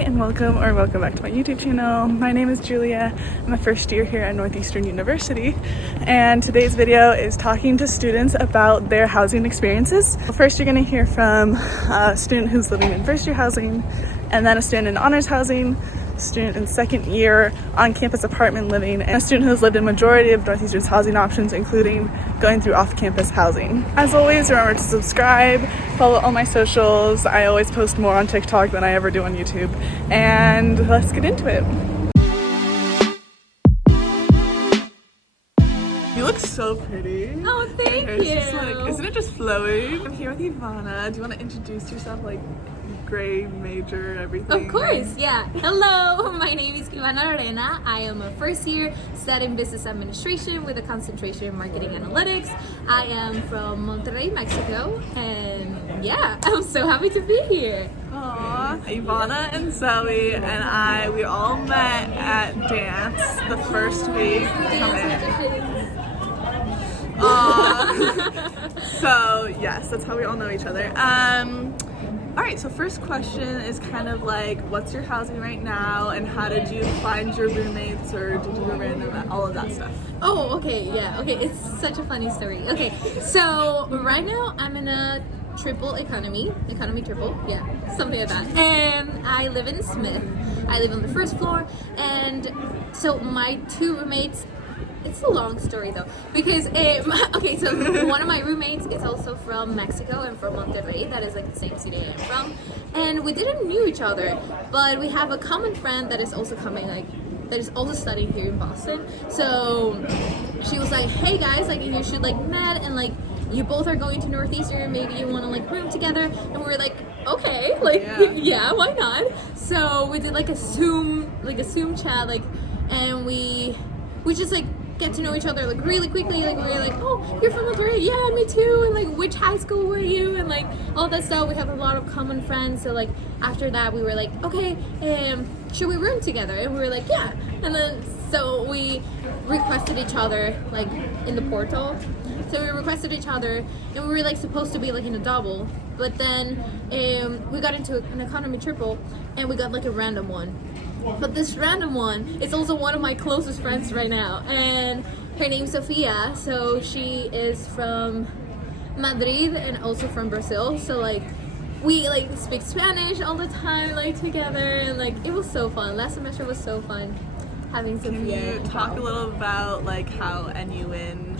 and welcome back to my YouTube channel. My name is Julia. I'm a first year here at Northeastern University, and today's video is talking to students about their housing experiences. First, you're going to hear from a student who's living in first year housing, and then a student in honors housing, student in second year on-campus apartment living, and a student who has lived in majority of Northeastern's housing options, including going through off-campus housing. As always, remember to subscribe, follow all my socials. I always post more on TikTok than I ever do on YouTube. And let's get into it. You look so pretty. Oh, thank you. Isn't it just flowing? I'm here with Ivana. Do you want to introduce yourself, like grade, major, everything? Of course, yeah. Hello, my name is Ivana Arena. I am a first year studying business administration with a concentration in marketing analytics. I am from Monterrey, Mexico, and yeah, I'm so happy to be here. Aww, Ivana and Zoe and we all met at dance the first week. So yes, that's how we all know each other. Alright, so first question is kind of like, what's your housing right now, and how did you find your roommates, or did you go random, all of that stuff? Oh, okay, yeah, okay, it's such a funny story. Okay, so right now I'm in a triple economy triple, yeah, something like that. And I live in Smith. I live on the first floor, and so my two roommates, it's a long story though, because okay, so one of my roommates is also from Mexico and from Monterrey, that is like the same city I am from, and we didn't knew each other, but we have a common friend that is also coming, like, that is also studying here in Boston. So she was like, hey guys, like, you should like met, and like you both are going to Northeastern, maybe you want to like room together. And we were like, okay, like yeah, why not? So we did like a Zoom chat, like, and we just like get to know each other like really quickly. Like we were like, oh, you're from Monterrey? Yeah, me too. And like, which high school were you? And like all that stuff. We have a lot of common friends. So like after that we were like, okay, should we room together? And we were like, yeah. And then so we requested each other like in the portal. So we requested each other, and we were like supposed to be like in a double, but then we got into an economy triple, and we got like a random one. But this random one is also one of my closest friends right now, and her name's Sofia. So she is from Madrid and also from Brazil. So like we like speak Spanish all the time, like together, and like it was so fun. Last semester was so fun having Sofia. Can you talk a little about like how NUN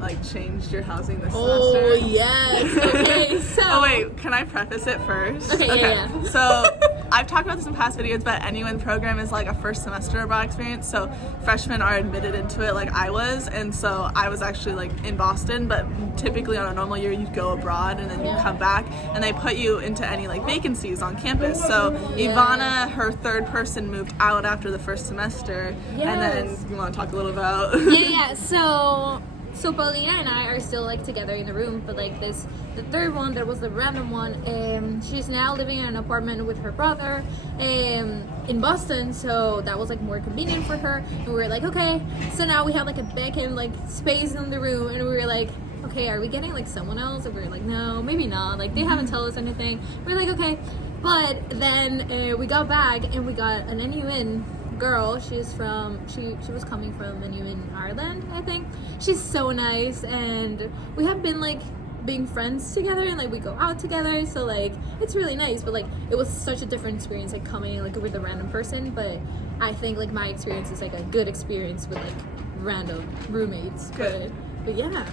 like changed your housing this semester? Oh yes. Okay, so oh wait, can I preface it first? Okay. Yeah. So I've talked about this in past videos, but NUN program is like a first semester abroad experience. So freshmen are admitted into it like I was, and so I was actually like in Boston, but typically on a normal year you'd go abroad and then you come back, and they put you into any like vacancies on campus. So Ivana, her third person, moved out after the first semester, and then you want to talk a little about yeah. So Paulina and I are still like together in the room, but like the third one, that was the random one, she's now living in an apartment with her brother in Boston, so that was like more convenient for her. And we were like, okay, so now we have like a vacant like space in the room, and we were like, okay, are we getting like someone else? And we were like, no, maybe not, like they haven't told us anything. We were like, okay, but then we got back and we got an NUN girl. She was coming from in Ireland, I think. She's so nice, and we have been like being friends together, and like we go out together, so like it's really nice. But like it was such a different experience like coming like with a random person, but I think like my experience is like a good experience with like random roommates. Good. But yeah.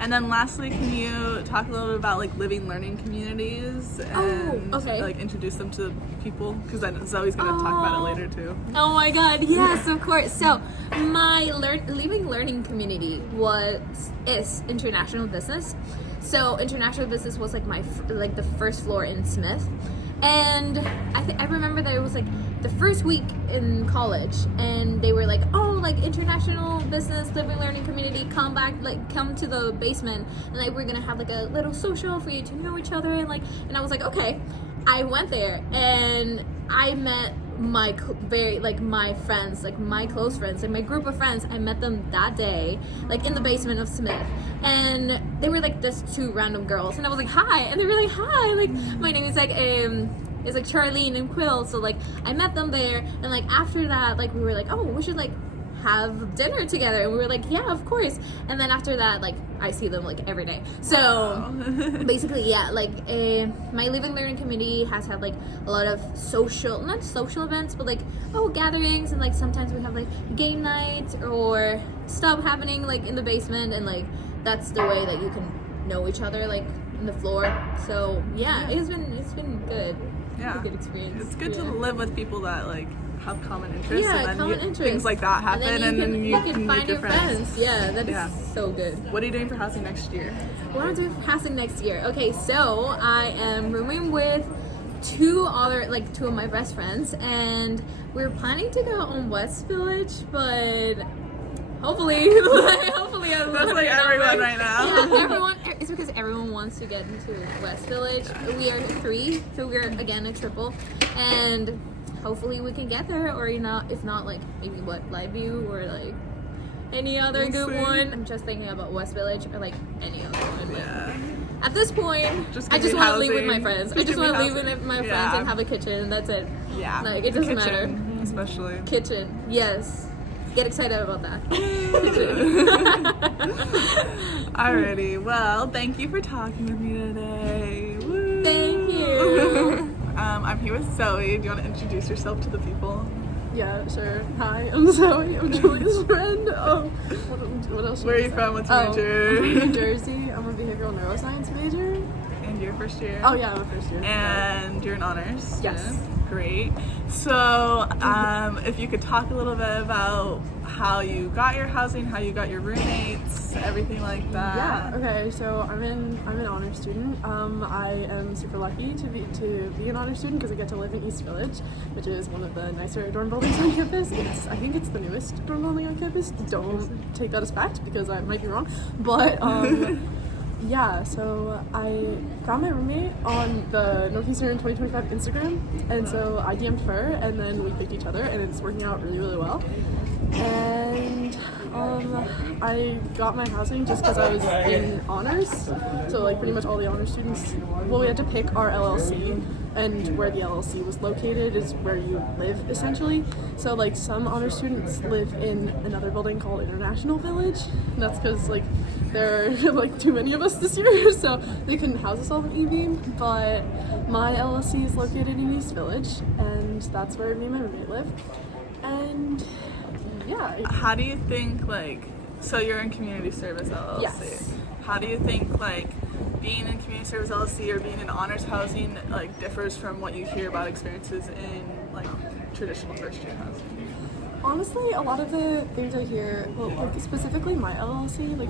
And then lastly, can you talk a little bit about like living learning communities and like introduce them to people, because then Zoe's gonna talk about it later too. Oh my god, yes, of course. So my living learning community is international business. So international business was like the first floor in Smith, and I remember that it was like the first week in college, and they were like, oh, like international business living learning community, come to the basement, and like we're gonna have like a little social for you to know each other, and I was like, okay. I went there and I met my friends, like my close friends, like my group of friends. I met them that day, like in the basement of Smith, and they were like just two random girls, and I was like, hi, and they were like, hi, like my name is like It's like Charlene and Quill. So like I met them there, and like after that, like we were like, oh, we should like have dinner together, and we were like, yeah, of course. And then after that, like I see them like every day. So basically, yeah, like my living learning community has had like a lot of not social events, but like gatherings, and like sometimes we have like game nights or stuff happening like in the basement, and like that's the way that you can know each other like in the floor. So yeah, it's been good. Yeah, a good experience. It's good to live with people that like have common interests, and then things like that happen, and then you can make find your friends. Yeah, that is so good. What are you doing for housing next year? What am I doing for housing next year? Okay, so I am rooming with two of my best friends, and we're planning to go on West Village, but hopefully That's like everyone right now. Yeah, everyone. It's because everyone wants to get into West Village. We are 3, so we're again a triple, and hopefully we can get there, or if not, like maybe Liveview or like any other good one. I'm just thinking about West Village or like any other one. Yeah. At this point, I just want to leave with my friends. I just want to leave with my friends and have a kitchen, and that's it. Yeah. Like it doesn't matter. Especially kitchen. Yes. Get excited about that. Alrighty. Well, thank you for talking with me today. Woo. Thank you. I'm here with Zoe. Do you want to introduce yourself to the people? Yeah, sure. Hi, I'm Zoe. I'm Julie's friend. What else? Where are you from? What's your major? I'm from New Jersey. I'm a behavioral neuroscience major. And you're first year? Oh yeah, I'm a first year. And you're an honors? Yes. Great. So, if you could talk a little bit about how you got your housing, how you got your roommates, everything like that. Yeah. Okay. So I'm an honors student. I am super lucky to be an honors student because I get to live in East Village, which is one of the nicer dorm buildings on campus. I think it's the newest dorm building on campus. Don't take that as fact because I might be wrong, but. Yeah, so I found my roommate on the Northeastern 2025 Instagram, and so I DM'd her, and then we picked each other, and it's working out really, really well. And I got my housing just because I was in honors, so like pretty much all the honors students, well, we had to pick our LLC, and where the LLC was located is where you live, essentially. So like some honors students live in another building called International Village, and that's because like there are like too many of us this year, so they couldn't house us all in E-beam. But my LLC is located in East Village, and that's where me and my roommate live. And yeah. How do you think, like, so you're in community service LLC? Yes. How do you think, like, being in community service LLC or being in honors housing, like, differs from what you hear about experiences in, like, traditional first year housing? Honestly, a lot of the things I hear, well, like specifically my LLC, like,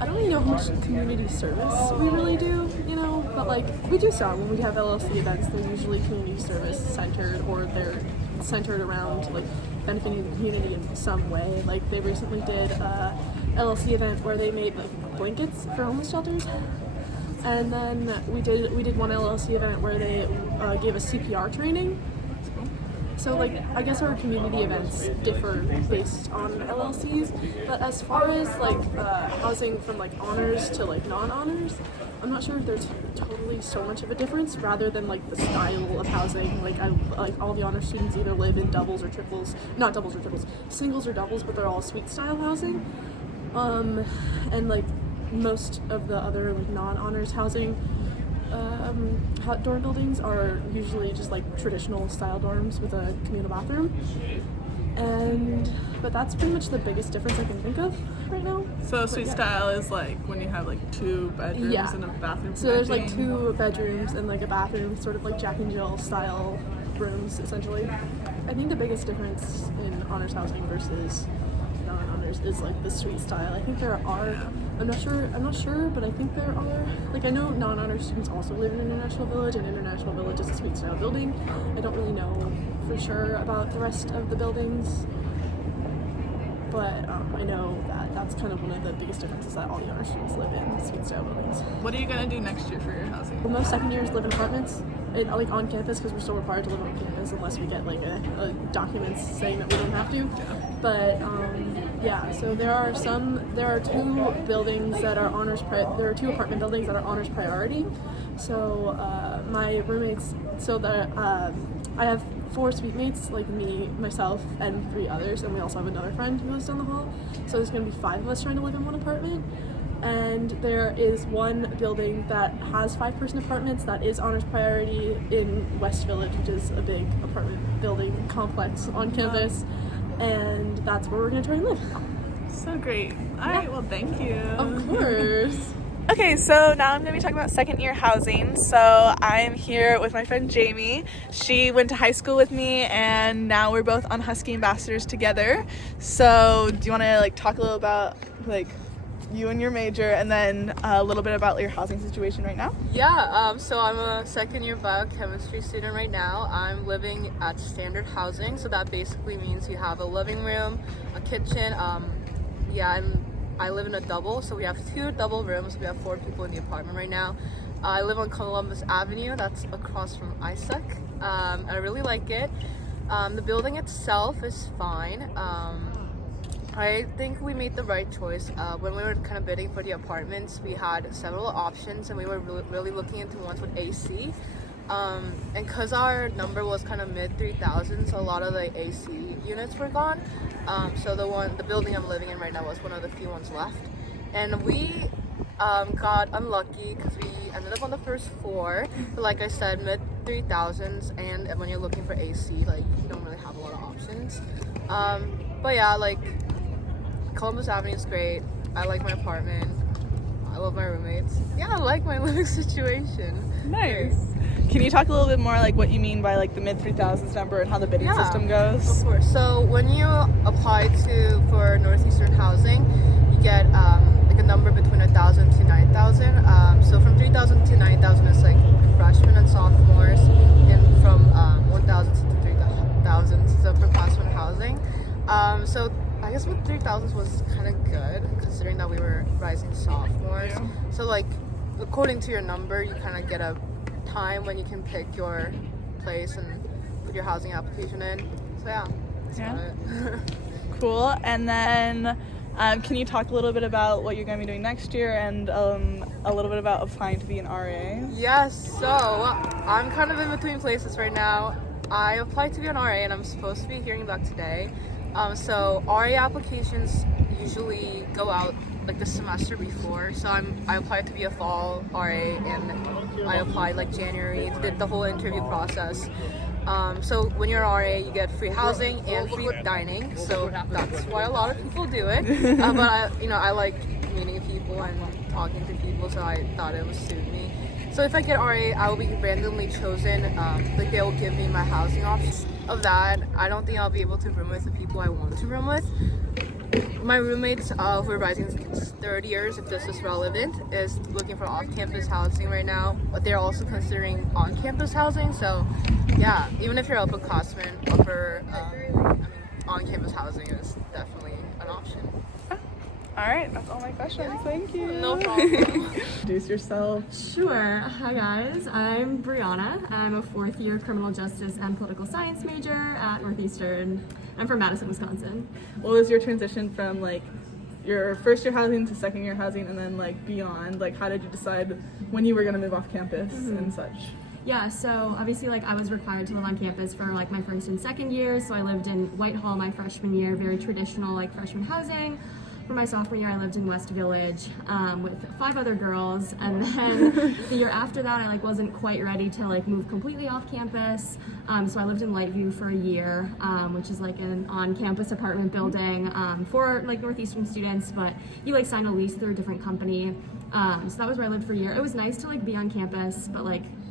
I don't really know how much community service we really do, you know, but like, we do some. When we have LLC events, they're usually community service centered, or they're centered around, like, benefiting the community in some way. Like, they recently did a LLC event where they made, like, blankets for homeless shelters. And then we did one LLC event where they gave us CPR training. So like, I guess our community events differ based on LLCs, but as far as like housing from like honors to like non-honors, I'm not sure if there's totally so much of a difference, rather than like the style of housing. Like all the honor students either live in doubles or triples, not doubles or triples, singles or doubles, but they're all suite style housing. And like most of the other like non-honors housing dorm buildings are usually just like traditional style dorms with a communal bathroom, but that's pretty much the biggest difference I can think of right now. So suite style is like when you have like 2 bedrooms and a bathroom. So there's like 2 bedrooms and like a bathroom, sort of like Jack and Jill style rooms essentially. I think the biggest difference in honors housing versus non-honors is like the suite style. I think there are, I'm not sure, but I think there are, like, I know non-honor students also live in International Village, and International Village is a suite style building. I don't really know for sure about the rest of the buildings, but I know that that's kind of one of the biggest differences, that all the honor students live in suite style buildings. What are you gonna do next year for your housing? Well, most second years live in apartments, like on campus, because we're still required to live on campus unless we get like a documents saying that we don't have to. But yeah, so there are 2 buildings that are honors. There are 2 apartment buildings that are honors priority, So my roommates, I have 4 suite mates, like me, myself, and 3 others, and we also have another friend who lives down the hall. So there's going to be 5 of us trying to live in one apartment. And there is one building that has 5-person apartments that is honors priority in West Village, which is a big apartment building complex on campus, and that's where we're going to try and live. So great. All right, well, thank you. Of course. Okay, so now I'm going to be talking about second year housing. So I'm here with my friend Jamie. She went to high school with me, and now we're both on Husky Ambassadors together. So do you want to talk a little about you and your major, and then a little bit about your housing situation right now? Yeah, so I'm a second year biochemistry student right now. I'm living at standard housing, so that basically means you have a living room, a kitchen. I live in a double, so we have 2 double rooms. We have 4 people in the apartment right now. I live on Columbus Avenue, that's across from ISEC. I really like it. The building itself is fine. I think we made the right choice. When we were kind of bidding for the apartments, we had several options, and we were really looking into ones with AC. And because our number was kind of mid 3000s, a lot of the AC units were gone. So the building I'm living in right now was one of the few ones left. And we got unlucky because we ended up on the first floor. But like I said, mid 3000s, and when you're looking for AC, you don't really have a lot of options. But yeah, Columbus Avenue is great. I like my apartment. I love my roommates. Yeah, I like my living situation. Nice. Can you talk a little bit more what you mean by the mid 3000s number and how the bidding system goes? Of course. So when you apply for Northeastern housing, you get a number between 1,000 to 9,000. So from 3,000 to 9,000 is freshmen and sophomores, and from 1,000 to 3,000 is upperclassmen housing. So I guess with 3,000 was kind of good, considering that we were rising sophomores. Yeah. So according to your number, you kind of get a time when you can pick your place and put your housing application in. So that's about it. Cool. And then can you talk a little bit about what you're going to be doing next year, and a little bit about applying to be an RA? Yes, so I'm kind of in between places right now. I applied to be an RA, and I'm supposed to be hearing back today. So RA applications usually go out the semester before. So I applied to be a fall RA, and I applied January, did the whole interview process. So when you're an RA, you get free housing and free dining. So that's why a lot of people do it. But I like meeting people and talking to people, so I thought it would suit me. So if I get RA, I will be randomly chosen. They will give me my housing options. Of that, I don't think I'll be able to room with the people I want to room with. My roommates who are rising 3rd years, if this is relevant, is looking for off-campus housing right now, but they're also considering on-campus housing. So yeah, even if you're upperclassmen, on-campus housing is definitely an option. All right, that's all my questions. Thank you. No problem. Introduce yourself. Sure. Hi guys, I'm Brianna. I'm a 4th year criminal justice and political science major at Northeastern. I'm from Madison, Wisconsin. What was your transition from your first year housing to second year housing, and then beyond? How did you decide when you were going to move off campus and such? Yeah, so obviously I was required to live on campus for my first and second years. So I lived in Whitehall my freshman year, very traditional freshman housing. For my sophomore year, I lived in West Village with 5 other girls, and then the year after that, I wasn't quite ready to move completely off campus. So I lived in Lightview for a year, which is an on-campus apartment building for Northeastern students, but you sign a lease through a different company. So that was where I lived for a year. It was nice to be on campus, but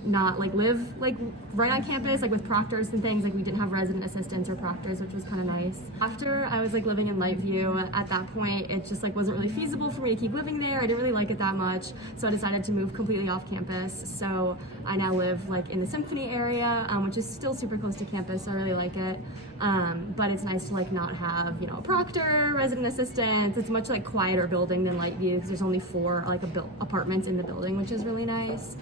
not live right on campus with proctors and things. We didn't have resident assistants or proctors, which was kind of nice. After I was living in Lightview, at that point it just wasn't really feasible for me to keep living there. I didn't really like it that much, so I decided to move completely off campus. So I now live in the Symphony area, which is still super close to campus, so I really like it. But it's nice to not have a proctor, resident assistants. It's a much quieter building than Lightview because there's only 4 apartments in the building, which is really nice.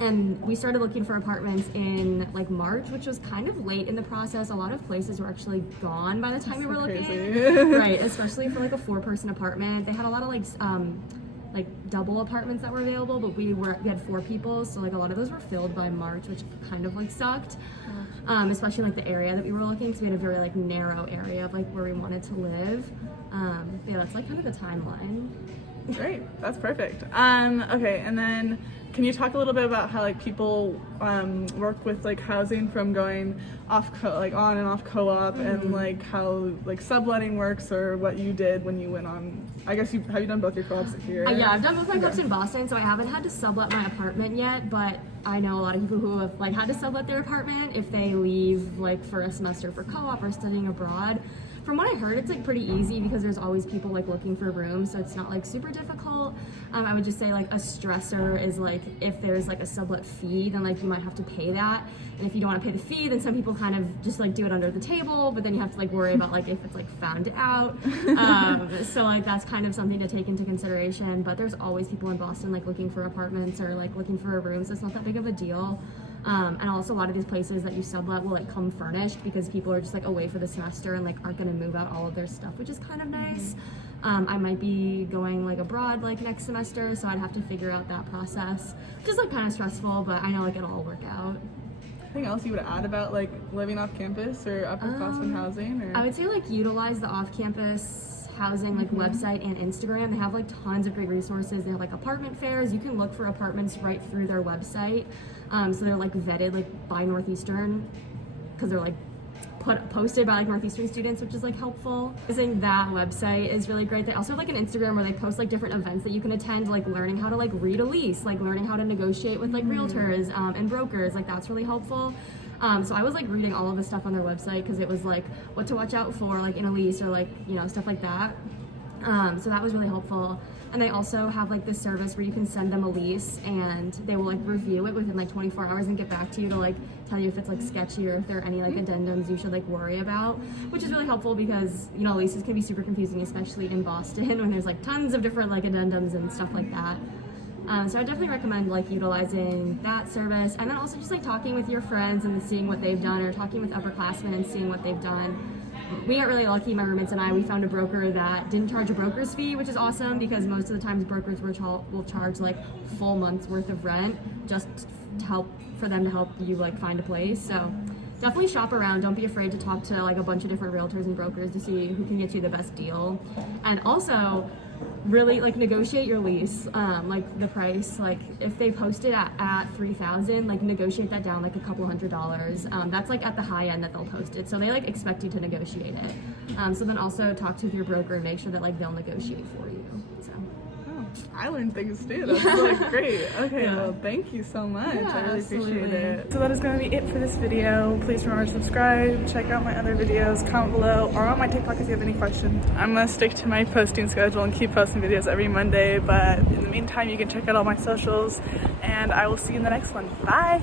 And we started looking for apartments in March, which was kind of late in the process. A lot of places were actually gone by the time we were looking. Right, especially for a 4-person apartment. They had a lot of like double apartments that were available, but we had 4 people, so like a lot of those were filled by March, which kind of like sucked. Especially like the area that we were looking, because we had a very like narrow area of like where we wanted to live. Yeah, that's like kind of the timeline. Great, that's perfect. Okay, and then can you talk a little bit about how like people work with like housing from going on and off co-op, and like how like subletting works, or what you did when you went on? I guess have you done both your co-ops here? Yeah, I've done both my co-ops in Boston, so I haven't had to sublet my apartment yet, but I know a lot of people who have like had to sublet their apartment if they leave like for a semester for co-op or studying abroad. From what I heard, it's like pretty easy because there's always people like looking for rooms, so it's not like super difficult. I would just say like a stressor is like if there's like a sublet fee, then like you might have to pay that. And if you don't want to pay the fee, then some people kind of just like do it under the table, but then you have to like worry about like if it's like found out. So like that's kind of something to take into consideration. But there's always people in Boston like looking for apartments or like looking for a room, so it's not that big of a deal. And also a lot of these places that you sublet will like come furnished because people are just like away for the semester and like aren't going to move out all of their stuff, which is kind of nice. I might be going like abroad like next semester, so I'd have to figure out that process, which is like kind of stressful, but I know like it'll all work out. Anything else you would add about like living off campus or upperclassmen housing? Or? I would say like utilize the off-campus housing like website and Instagram. They have like tons of great resources. They have like apartment fairs. You can look for apartments right through their website. So they're like vetted like by Northeastern, because they're like posted by like Northeastern students, which is like helpful. I think that website is really great. They also have like an Instagram where they post like different events that you can attend, like learning how to like read a lease, like learning how to negotiate with like realtors and brokers. Like that's really helpful. So I was like reading all of the stuff on their website because it was like what to watch out for like in a lease, or like, you know, stuff like that. So that was really helpful. And they also have like this service where you can send them a lease and they will like review it within like 24 hours and get back to you to like tell you if it's like sketchy or if there are any like addendums you should like worry about, which is really helpful because, you know, leases can be super confusing, especially in Boston when there's like tons of different like addendums and stuff like that. So I definitely recommend like utilizing that service, and then also just like talking with your friends and seeing what they've done, or talking with upperclassmen and seeing what they've done. We got really lucky, my roommates and I, we found a broker that didn't charge a broker's fee, which is awesome because most of the times brokers will charge like full month's worth of rent just to help you like find a place. So definitely shop around. Don't be afraid to talk to like a bunch of different realtors and brokers to see who can get you the best deal. And also really like negotiate your lease, like the price. Like if they post it at $3,000, like negotiate that down like a couple $100s. That's like at the high end that they'll post it, so they like expect you to negotiate it. So then also talk to your broker and make sure that like they'll negotiate for you. So I learned things too. That's really great. Okay, well, thank you so much. Yeah, I really absolutely. appreciate it. So that is going to be it for this video. Please remember to subscribe, check out my other videos, comment below, or on my TikTok if you have any questions. I'm going to stick to my posting schedule and keep posting videos every Monday, but in the meantime, you can check out all my socials, and I will see you in the next one. Bye!